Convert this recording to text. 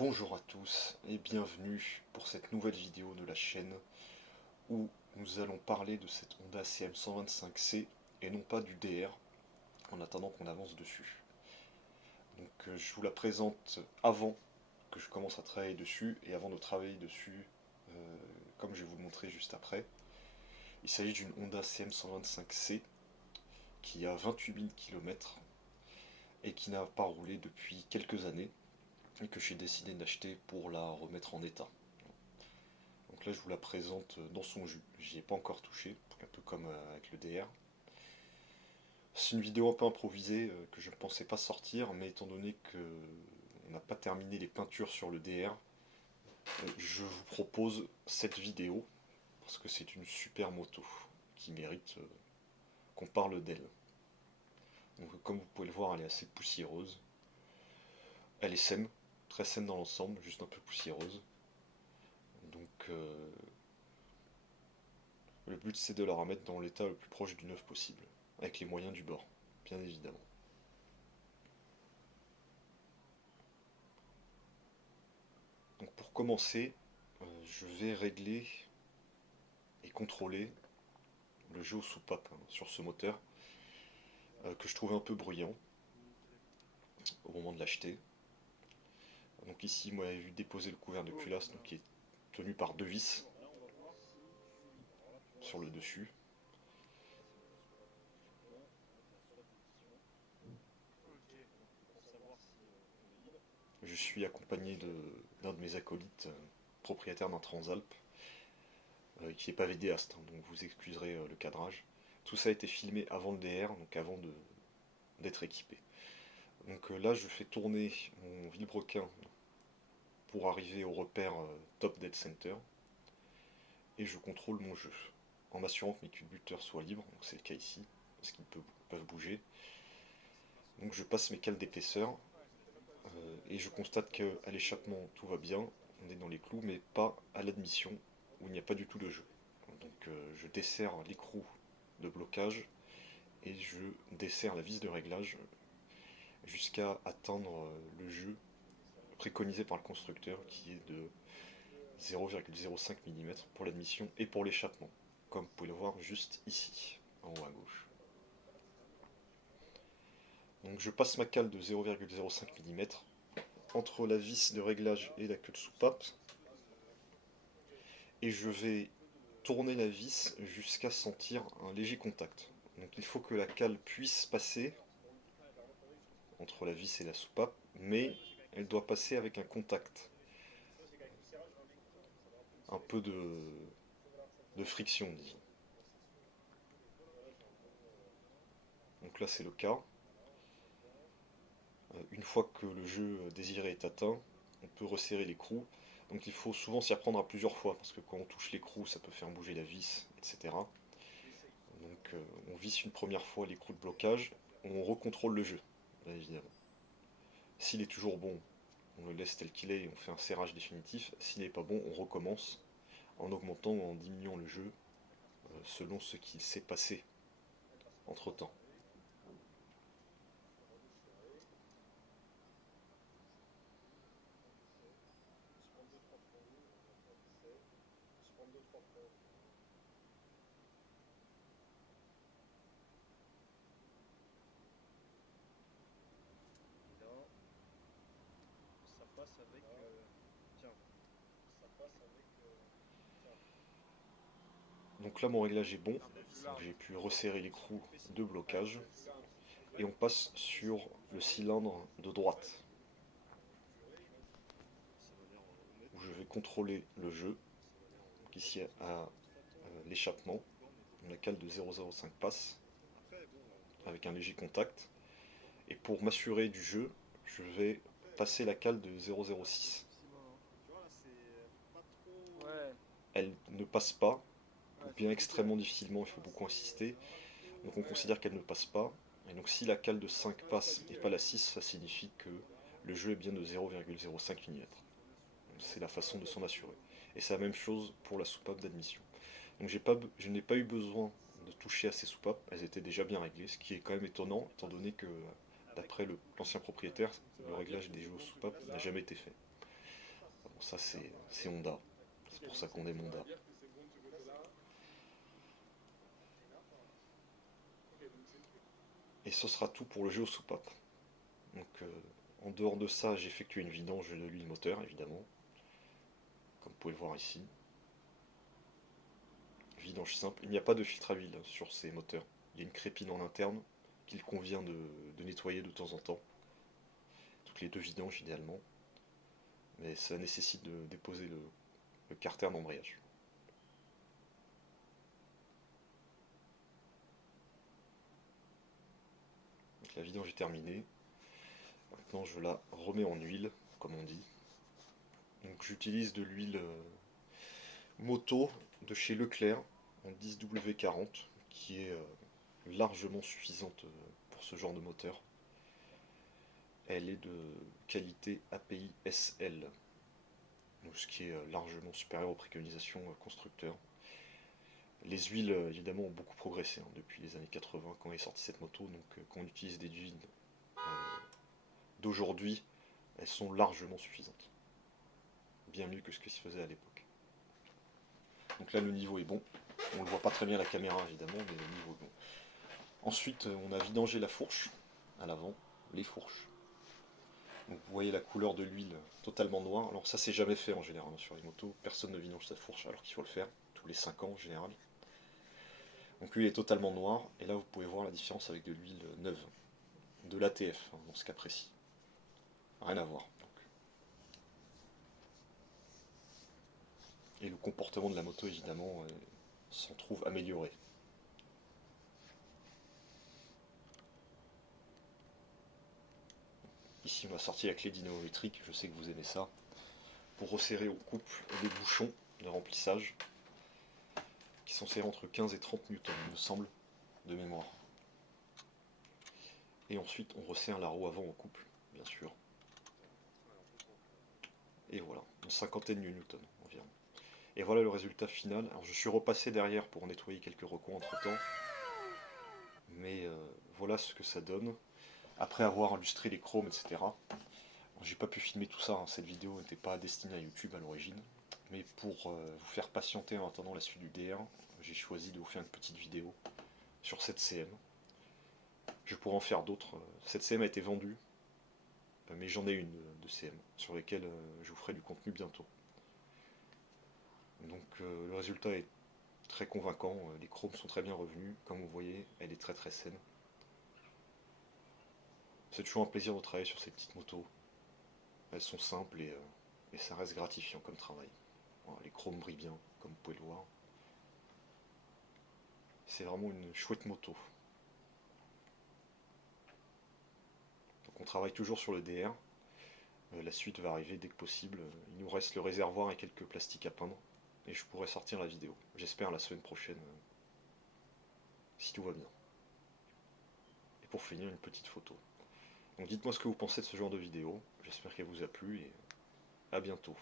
Bonjour à tous et bienvenue pour cette nouvelle vidéo de la chaîne où nous allons parler de cette Honda CM125C et non pas du DR en attendant qu'on avance dessus. Donc je vous la présente avant que je commence à travailler dessus et avant de travailler dessus comme je vais vous le montrer juste après. Il s'agit d'une Honda CM125C qui a 28 000 km et qui n'a pas roulé depuis quelques années et que j'ai décidé d'acheter pour la remettre en état. Donc là je vous la présente dans son jus, j'y ai pas encore touché, un peu comme avec le DR. C'est une vidéo un peu improvisée que je ne pensais pas sortir, mais étant donné qu'on n'a pas terminé les peintures sur le DR, je vous propose cette vidéo parce que c'est une super moto qui mérite qu'on parle d'elle. Donc comme vous pouvez le voir, elle est assez poussiéreuse. Elle est saine, très saine dans l'ensemble, juste un peu poussiéreuse. Donc le but c'est de la remettre dans l'état le plus proche du neuf possible, avec les moyens du bord, bien évidemment. Donc pour commencer, je vais régler et contrôler le jeu aux soupapes sur ce moteur que je trouvais un peu bruyant au moment de l'acheter. Donc ici, moi, j'avais vu déposer le couvert de culasse donc, qui est tenu par deux vis sur le dessus. Je suis accompagné d'un de mes acolytes, propriétaire d'un Transalp, qui n'est pas vidéaste, donc vous excuserez le cadrage. Tout ça a été filmé avant le DR, donc avant d'être équipé. Donc là, je fais tourner mon vilebrequin pour arriver au repère Top Dead Center et je contrôle mon jeu en m'assurant que mes culbuteurs soient libres, donc c'est le cas ici, parce qu'ils peuvent bouger. Donc je passe mes cales d'épaisseur et je constate qu'à l'échappement tout va bien, on est dans les clous, mais pas à l'admission où il n'y a pas du tout de jeu. Donc je desserre l'écrou de blocage et je desserre la vis de réglage jusqu'à atteindre le jeu préconisé par le constructeur qui est de 0,05 mm pour l'admission et pour l'échappement, comme vous pouvez le voir juste ici, en haut à gauche. Donc je passe ma cale de 0,05 mm entre la vis de réglage et la queue de soupape, et je vais tourner la vis jusqu'à sentir un léger contact. Donc il faut que la cale puisse passer entre la vis et la soupape, mais elle doit passer avec un contact, un peu de friction, disons. Donc là c'est le cas. Une fois que le jeu désiré est atteint, on peut resserrer l'écrou. Donc il faut souvent s'y reprendre à plusieurs fois, parce que quand on touche l'écrou, ça peut faire bouger la vis, etc. Donc on visse une première fois l'écrou de blocage, on recontrôle le jeu, bien évidemment. S'il est toujours bon, on le laisse tel qu'il est et on fait un serrage définitif. S'il n'est pas bon, on recommence en augmentant ou en diminuant le jeu selon ce qu'il s'est passé entre temps. Donc là mon réglage est bon, j'ai pu resserrer l'écrou de blocage et on passe sur le cylindre de droite où je vais contrôler le jeu. Donc ici à l'échappement, la cale de 0,05 passe avec un léger contact et pour m'assurer du jeu, je vais passer la cale de 0,06. Elle ne passe pas, ou bien extrêmement difficilement, il faut beaucoup insister. Donc on considère qu'elle ne passe pas. Et donc si la cale de 5 passe et pas la 6, ça signifie que le jeu est bien de 0,05 mm. C'est la façon de s'en assurer. Et c'est la même chose pour la soupape d'admission. Donc je n'ai pas eu besoin de toucher à ces soupapes, elles étaient déjà bien réglées, ce qui est quand même étonnant, étant donné que d'après l'ancien propriétaire, le réglage des jeux aux soupapes n'a jamais été fait. Ça c'est Honda. C'est pour ça qu'on aime Honda. Et ce sera tout pour le jeu aux soupapes. Donc en dehors de ça, j'ai effectué une vidange de l'huile moteur évidemment. Comme vous pouvez le voir ici. Vidange simple. Il n'y a pas de filtre à huile sur ces moteurs. Il y a une crépine en interne qu'il convient de nettoyer de temps en temps. Toutes les deux vidanges idéalement. Mais ça nécessite de déposer le carter d'embrayage. Donc la vidange est terminée. Maintenant je la remets en huile, comme on dit. Donc j'utilise de l'huile moto de chez Leclerc en 10W40 qui est largement suffisante pour ce genre de moteur. Elle est de qualité API SL, donc ce qui est largement supérieur aux préconisations constructeurs. Les huiles évidemment ont beaucoup progressé depuis les années 80 quand est sortie cette moto, donc quand on utilise des huiles d'aujourd'hui, elles sont largement suffisantes. Bien mieux que ce qui se faisait à l'époque. Donc là le niveau est bon. On ne le voit pas très bien à la caméra évidemment, mais le niveau est bon. Ensuite on a vidangé la fourche à l'avant, les fourches. Donc vous voyez la couleur de l'huile totalement noire. Alors ça c'est jamais fait en général sur les motos. Personne ne vidange sa fourche alors qu'il faut le faire tous les 5 ans en général. Donc l'huile est totalement noire et là vous pouvez voir la différence avec de l'huile neuve. De l'ATF dans ce cas précis. Rien à voir. Et le comportement de la moto évidemment s'en trouve amélioré. Ici on a sorti la clé dynamométrique, je sais que vous aimez ça, pour resserrer au couple les bouchons de remplissage, qui sont serrés entre 15 et 30 newtons, il me semble, de mémoire. Et ensuite on resserre la roue avant au couple, bien sûr. Et voilà, une cinquantaine de newtons environ. Et voilà le résultat final. Alors je suis repassé derrière pour nettoyer quelques recoins entre temps. Mais voilà ce que ça donne. Après avoir illustré les chromes, etc. J'ai pas pu filmer tout ça, hein. Cette vidéo n'était pas destinée à YouTube à l'origine. Mais pour vous faire patienter en attendant la suite du DR, j'ai choisi de vous faire une petite vidéo sur cette CM. Je pourrais en faire d'autres. Cette CM a été vendue, mais j'en ai une de CM sur lesquelles je vous ferai du contenu bientôt. Donc le résultat est très convaincant, les chromes sont très bien revenus, comme vous voyez, elle est très très saine. C'est toujours un plaisir de travailler sur ces petites motos. Elles sont simples et ça reste gratifiant comme travail. Voilà, les chromes brillent bien, comme vous pouvez le voir. C'est vraiment une chouette moto. Donc on travaille toujours sur le DR. La suite va arriver dès que possible. Il nous reste le réservoir et quelques plastiques à peindre. Et je pourrai sortir la vidéo. J'espère la semaine prochaine, si tout va bien. Et pour finir, une petite photo. Donc dites-moi ce que vous pensez de ce genre de vidéo. J'espère qu'elle vous a plu et à bientôt.